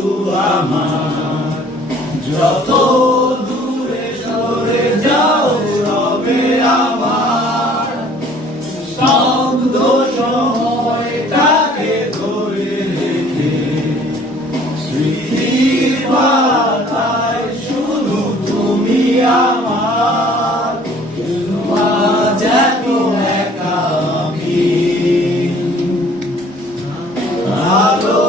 শুধু আমার। যত দূরে সরে যাও রবে আমার, স্তব্ধ সময়টাকে ধরে রেখে স্মৃতির পাতায় শুধু তুমি আমার। আজ এত একা আমি, আলো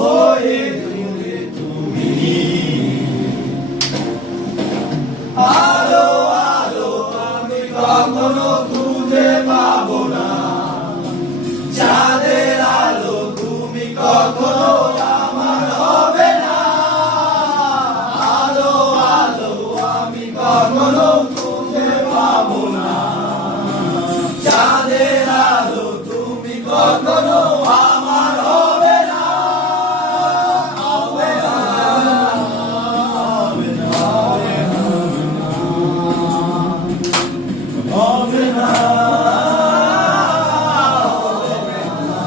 হয়ে দূরে তুমি। আলো আলো আমি কখনো খুঁজে পাবো না, চাঁদের আলো তুমি কখনো আমার হবে না। আলো আলো আমি কখনো খুঁজে পাবো না, চাঁদের আলো তুমি কখনো আমার হবে না। হবে না, হবে না, হবে না, হবে না।